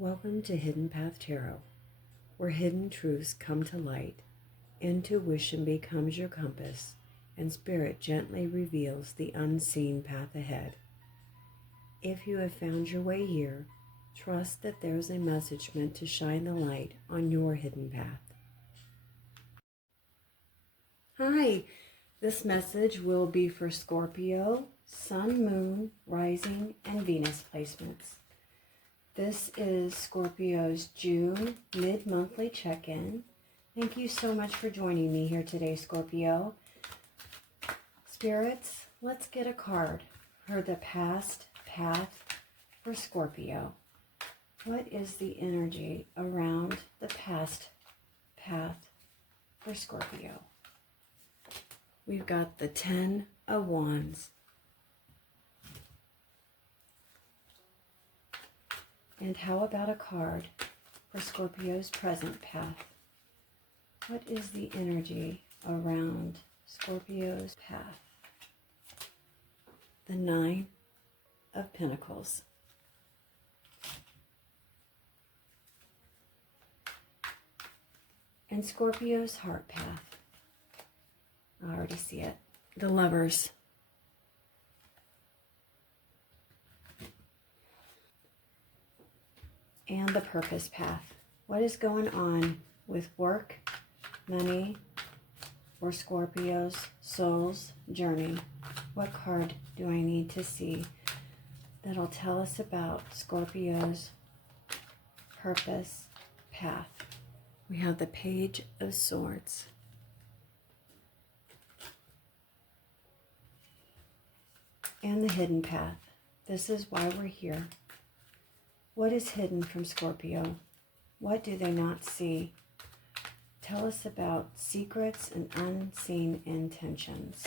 Welcome to Hidden Path Tarot, where hidden truths come to light, intuition becomes your compass, and spirit gently reveals the unseen path ahead. If you have found your way here, trust that there's a message meant to shine the light on your hidden path. Hi, this message will be for Scorpio, Sun, Moon, Rising, and Venus placements. This is Scorpio's June mid-monthly check-in. Thank you so much for joining me here today, Scorpio. Spirits, let's get a card for the past path for Scorpio. What is the energy around the past path for Scorpio? We've got the 10 of Wands. And how about a card for Scorpio's present path? What is the energy around Scorpio's path? The 9 of Pentacles. And Scorpio's heart path. I already see it. The Lovers. And the purpose path. What is going on with work, money, or Scorpio's soul's journey? What card do I need to see that'll tell us about Scorpio's purpose path? We have the Page of Swords. And the hidden path. This is why we're here. What is hidden from Scorpio? What do they not see? Tell us about secrets and unseen intentions.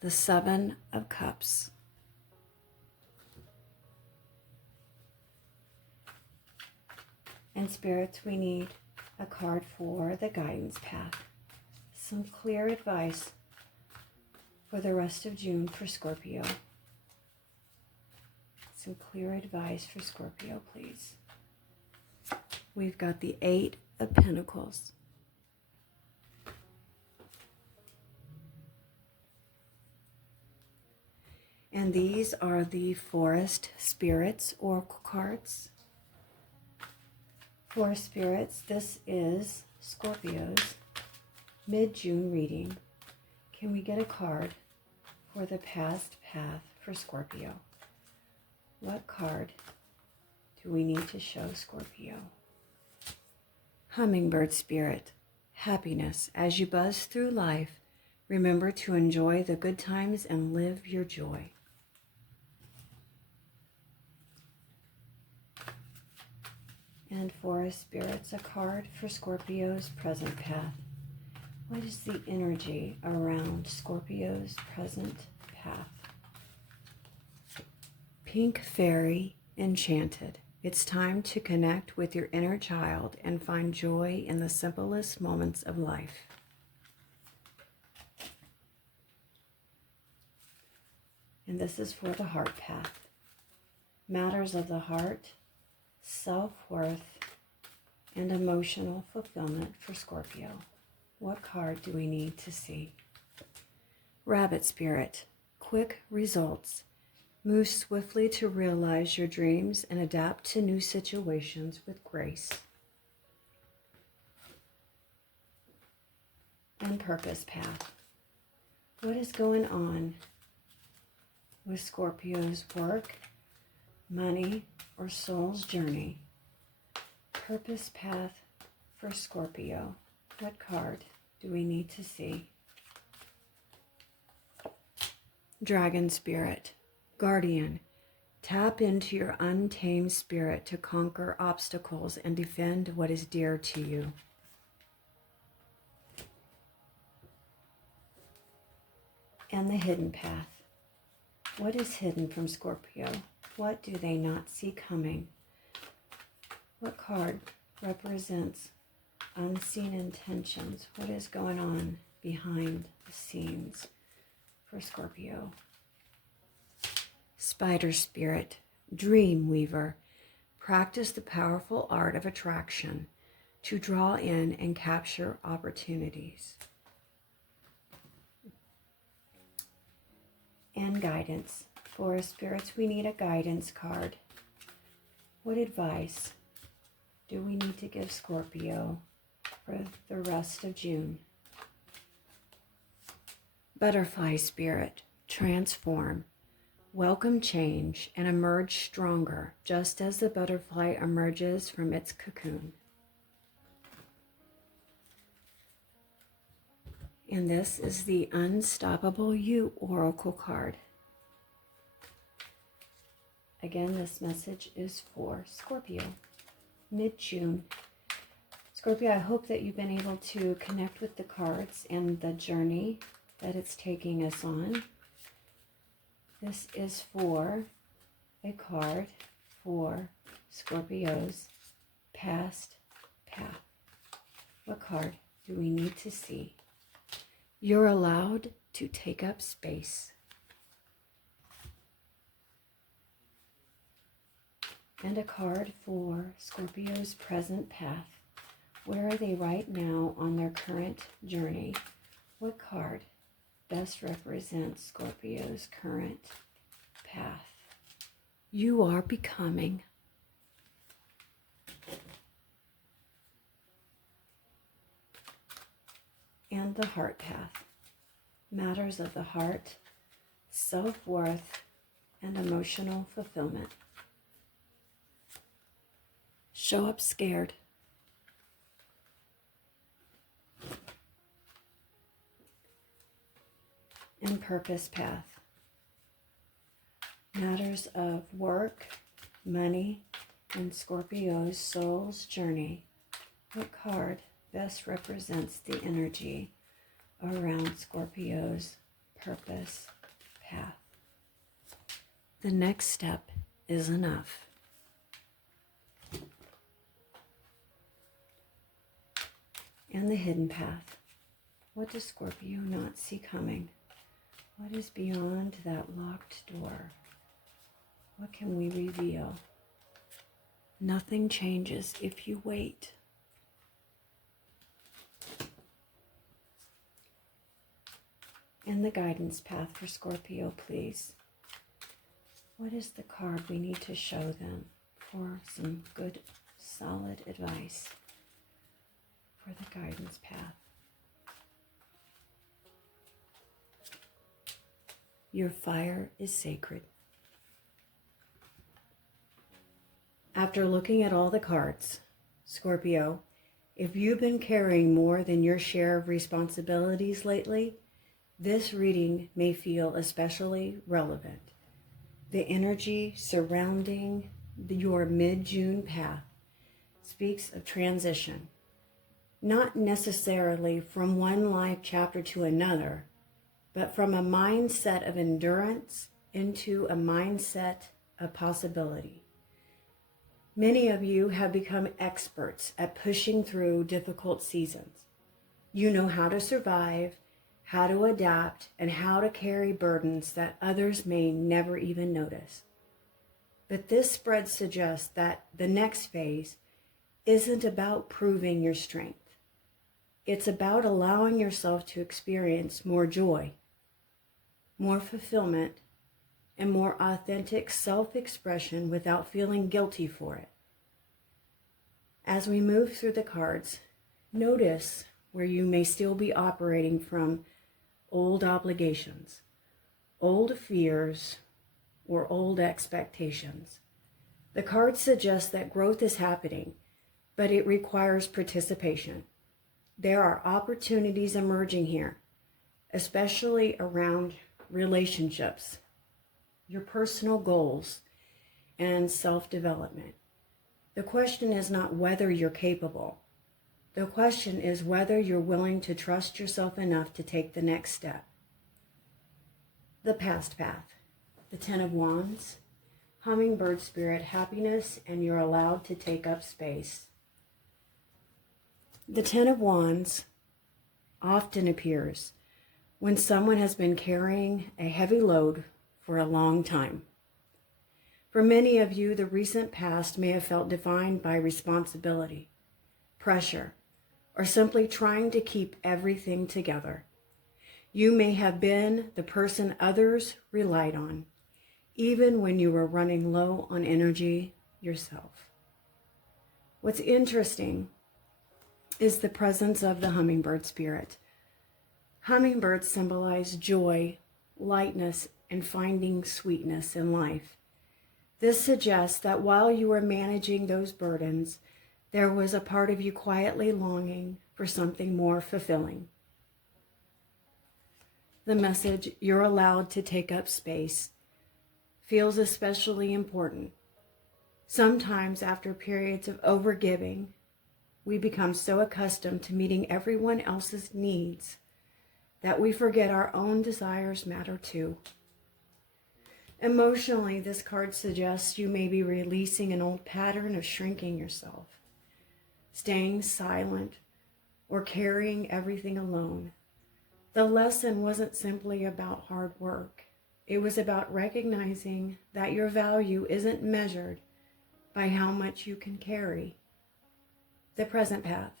The 7 of Cups. And spirits, we need a card for the guidance path. Some clear advice for the rest of June for Scorpio. Some clear advice for Scorpio, please. We've got the 8 of Pentacles. And these are the Forest Spirits Oracle cards. Forest Spirits, this is Scorpio's mid-June reading. Can we get a card for the past path for Scorpio? What card do we need to show Scorpio? Hummingbird Spirit, happiness. As you buzz through life, remember to enjoy the good times and live your joy. And Forest Spirits, a card for Scorpio's present path. What is the energy around Scorpio's present path? Pink Fairy, Enchanted. It's time to connect with your inner child and find joy in the simplest moments of life. And this is for the heart path. Matters of the heart, self-worth, and emotional fulfillment for Scorpio. What card do we need to see? Rabbit Spirit, quick results. Move swiftly to realize your dreams and adapt to new situations with grace. And Purpose Path. What is going on with Scorpio's work, money, or soul's journey? Purpose Path for Scorpio. What card do we need to see? Dragon Spirit. Guardian, tap into your untamed spirit to conquer obstacles and defend what is dear to you. And the hidden path. What is hidden from Scorpio? What do they not see coming? What card represents unseen intentions? What is going on behind the scenes for Scorpio? Spider Spirit, Dream Weaver, Practice the powerful art of attraction to draw in and capture opportunities. And guidance. For spirits, we need a guidance card. What advice do we need to give Scorpio for the rest of June? Butterfly spirit, transform, welcome change, and emerge stronger, just as the butterfly emerges from its cocoon. And this is the Unstoppable You Oracle card. Again, this message is for Scorpio, mid-June. Scorpio, I hope that you've been able to connect with the cards and the journey that it's taking us on. This is for a card for Scorpio's past path. What card do we need to see? You're allowed to take up space. And a card for Scorpio's present path. Where are they right now on their current journey? What card best represents Scorpio's current path? You are becoming. And the heart path. Matters of the heart, self-worth, and emotional fulfillment. Show up scared. And purpose path. Matters of work, money, and Scorpio's soul's journey. What card best represents the energy around Scorpio's purpose path? The next step is enough. And the hidden path. What does Scorpio not see coming? What is beyond that locked door? What can we reveal? Nothing changes if you wait. And the guidance path for Scorpio, please. What is the card we need to show them for some good, solid advice for the guidance path? Your fire is sacred. After looking at all the cards, Scorpio, if you've been carrying more than your share of responsibilities lately, this reading may feel especially relevant. The energy surrounding your mid-June path speaks of transition, not necessarily from one life chapter to another, but from a mindset of endurance into a mindset of possibility. Many of you have become experts at pushing through difficult seasons. You know how to survive, how to adapt, and how to carry burdens that others may never even notice. But this spread suggests that the next phase isn't about proving your strength. It's about allowing yourself to experience more joy, more fulfillment, and more authentic self-expression without feeling guilty for it. As we move through the cards, notice where you may still be operating from old obligations, old fears, or old expectations. The cards suggest that growth is happening, but it requires participation. There are opportunities emerging here, especially around relationships, your personal goals, and self-development. The question is not whether you're capable. The question is whether you're willing to trust yourself enough to take the next step. The past path, the Ten of Wands, hummingbird spirit, happiness, and you're allowed to take up space. The Ten of Wands often appears when someone has been carrying a heavy load for a long time. For many of you, the recent past may have felt defined by responsibility, pressure, or simply trying to keep everything together. You may have been the person others relied on, even when you were running low on energy yourself. What's interesting is the presence of the hummingbird spirit. Hummingbirds symbolize joy, lightness, and finding sweetness in life. This suggests that while you were managing those burdens, there was a part of you quietly longing for something more fulfilling. The message, "You're allowed to take up space," feels especially important. Sometimes after periods of overgiving, we become so accustomed to meeting everyone else's needs that we forget our own desires matter too. Emotionally, this card suggests you may be releasing an old pattern of shrinking yourself, staying silent, or carrying everything alone. The lesson wasn't simply about hard work. It was about recognizing that your value isn't measured by how much you can carry. The present path,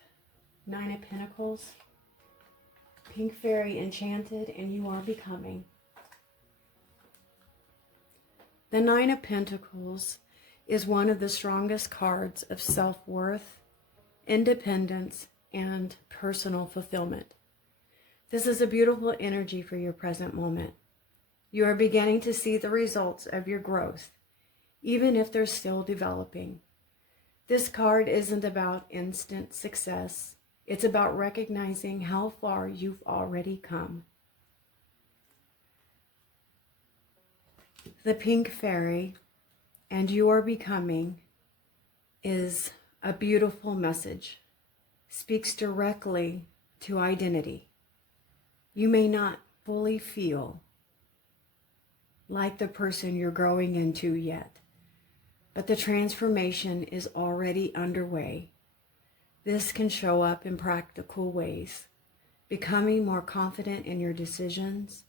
9 of Pentacles, Pink Fairy Enchanted, and you are becoming. The 9 of Pentacles is one of the strongest cards of self-worth, independence, and personal fulfillment. This is a beautiful energy for your present moment. You are beginning to see the results of your growth, even if they're still developing. This card isn't about instant success. It's about recognizing how far you've already come. The Pink Fairy, and you are becoming, is a beautiful message. Speaks directly to identity. You may not fully feel like the person you're growing into yet, but the transformation is already underway. This can show up in practical ways, becoming more confident in your decisions,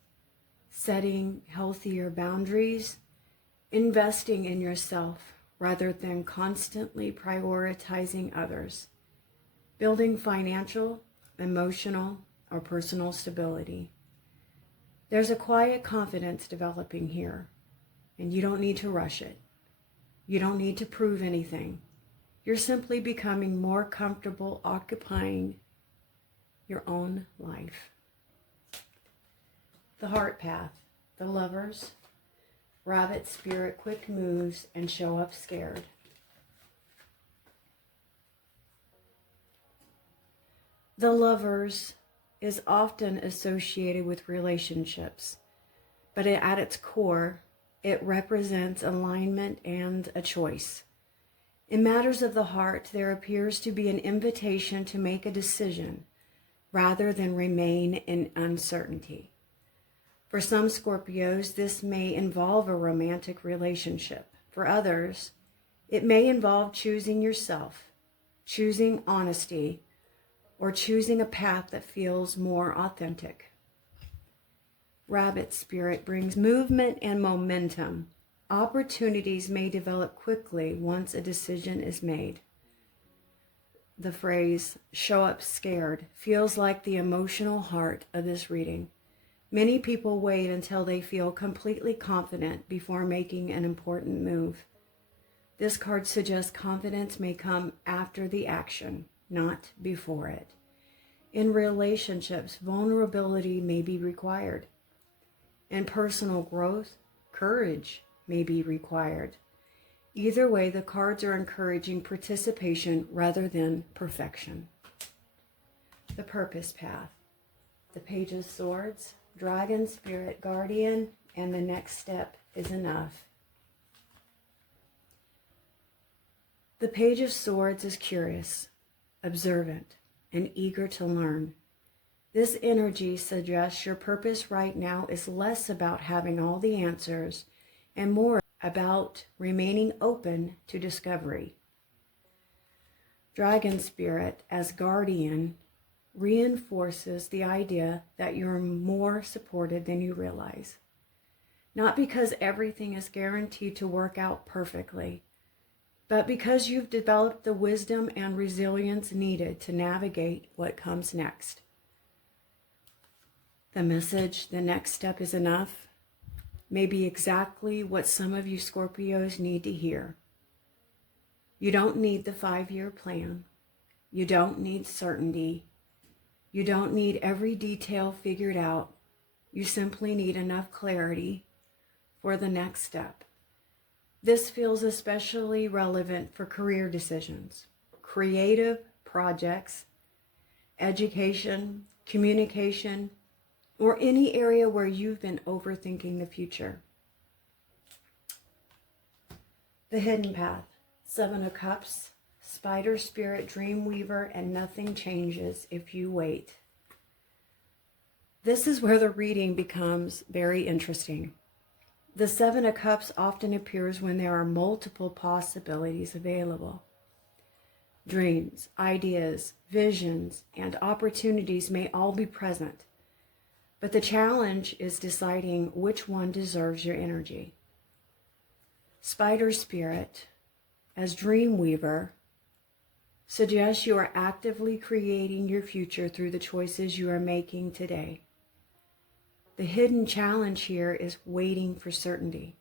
setting healthier boundaries, investing in yourself rather than constantly prioritizing others, building financial, emotional, or personal stability. There's a quiet confidence developing here, and you don't need to rush it. You don't need to prove anything. You're simply becoming more comfortable occupying your own life. The Heart Path, the Lovers, Rabbit Spirit, quick moves and show up scared. The Lovers is often associated with relationships, but at its core, it represents alignment and a choice. In matters of the heart, there appears to be an invitation to make a decision rather than remain in uncertainty. For some Scorpios, this may involve a romantic relationship. For others, it may involve choosing yourself, choosing honesty, or choosing a path that feels more authentic. Rabbit Spirit brings movement and momentum. Opportunities may develop quickly once a decision is made. The phrase, "show up scared," feels like the emotional heart of this reading. Many people wait until they feel completely confident before making an important move. This card suggests confidence may come after the action, not before it. In relationships, vulnerability may be required. In personal growth, courage may be required. Either way, the cards are encouraging participation rather than perfection. The Purpose Path, the Page of Swords, Dragon Spirit Guardian, and the next step is enough. The Page of Swords is curious, observant, and eager to learn. This energy suggests your purpose right now is less about having all the answers and more about remaining open to discovery. Dragon Spirit, as guardian, reinforces the idea that you're more supported than you realize. Not because everything is guaranteed to work out perfectly, but because you've developed the wisdom and resilience needed to navigate what comes next. The message, the next step is enough, may be exactly what some of you Scorpios need to hear. You don't need the 5-year plan. You don't need certainty. You don't need every detail figured out. You simply need enough clarity for the next step. This feels especially relevant for career decisions, creative projects, education, communication, or any area where you've been overthinking the future. The hidden path, 7 of Cups, Spider Spirit, Dreamweaver, and nothing changes if you wait. This is where the reading becomes very interesting. The 7 of Cups often appears when there are multiple possibilities available. Dreams, ideas, visions, and opportunities may all be present, but the challenge is deciding which one deserves your energy. Spider Spirit, as Dreamweaver, suggests you are actively creating your future through the choices you are making today. The hidden challenge here is waiting for certainty.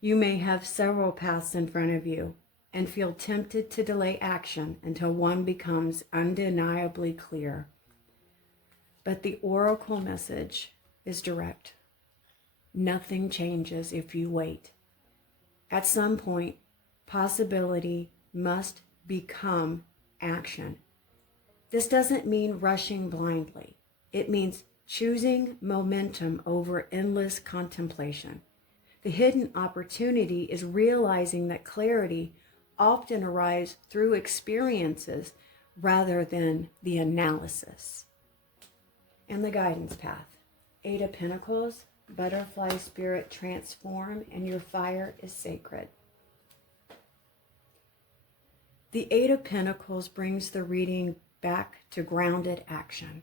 You may have several paths in front of you and feel tempted to delay action until one becomes undeniably clear. But the oracle message is direct. Nothing changes if you wait. At some point, possibility must become action. This doesn't mean rushing blindly. It means choosing momentum over endless contemplation. The hidden opportunity is realizing that clarity often arrives through experiences rather than the analysis. And the guidance path, 8 of Pentacles, Butterfly Spirit, transform, and your fire is sacred. The 8 of Pentacles brings the reading back to grounded action.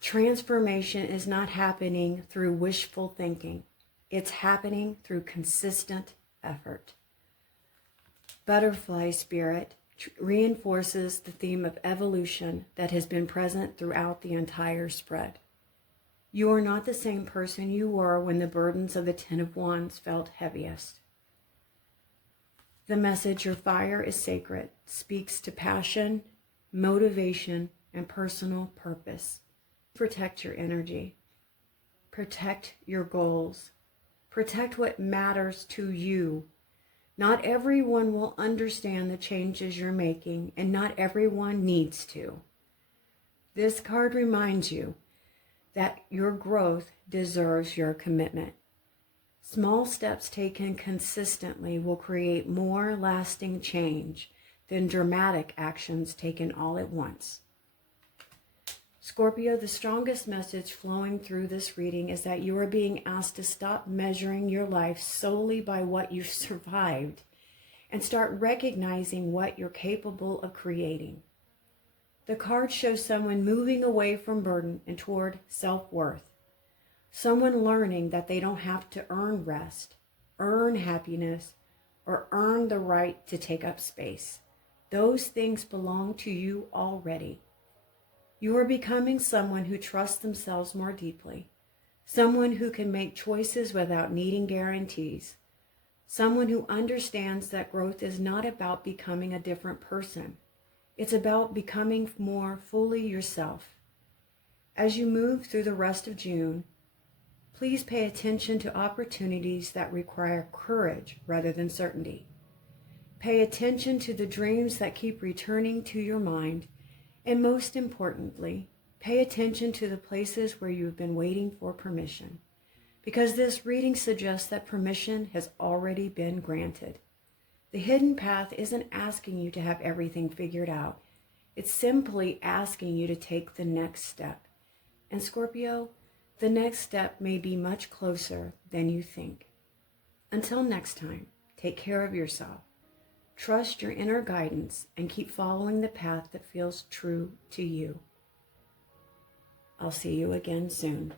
Transformation is not happening through wishful thinking. It's happening through consistent effort. Butterfly Spirit reinforces the theme of evolution that has been present throughout the entire spread. You are not the same person you were when the burdens of the 10 of Wands felt heaviest. The message, your fire is sacred, speaks to passion, motivation, and personal purpose. Protect your energy. Protect your goals. Protect what matters to you. Not everyone will understand the changes you're making, and not everyone needs to. This card reminds you that your growth deserves your commitment. Small steps taken consistently will create more lasting change than dramatic actions taken all at once. Scorpio, the strongest message flowing through this reading is that you are being asked to stop measuring your life solely by what you've survived and start recognizing what you're capable of creating. The card shows someone moving away from burden and toward self-worth. Someone learning that they don't have to earn rest, earn happiness, or earn the right to take up space. Those things belong to you already. You are becoming someone who trusts themselves more deeply, someone who can make choices without needing guarantees, someone who understands that growth is not about becoming a different person. It's about becoming more fully yourself. As you move through the rest of June, please pay attention to opportunities that require courage rather than certainty. Pay attention to the dreams that keep returning to your mind. And most importantly, pay attention to the places where you've been waiting for permission, because this reading suggests that permission has already been granted. The hidden path isn't asking you to have everything figured out. It's simply asking you to take the next step. And Scorpio, the next step may be much closer than you think. Until next time, take care of yourself. Trust your inner guidance and keep following the path that feels true to you. I'll see you again soon.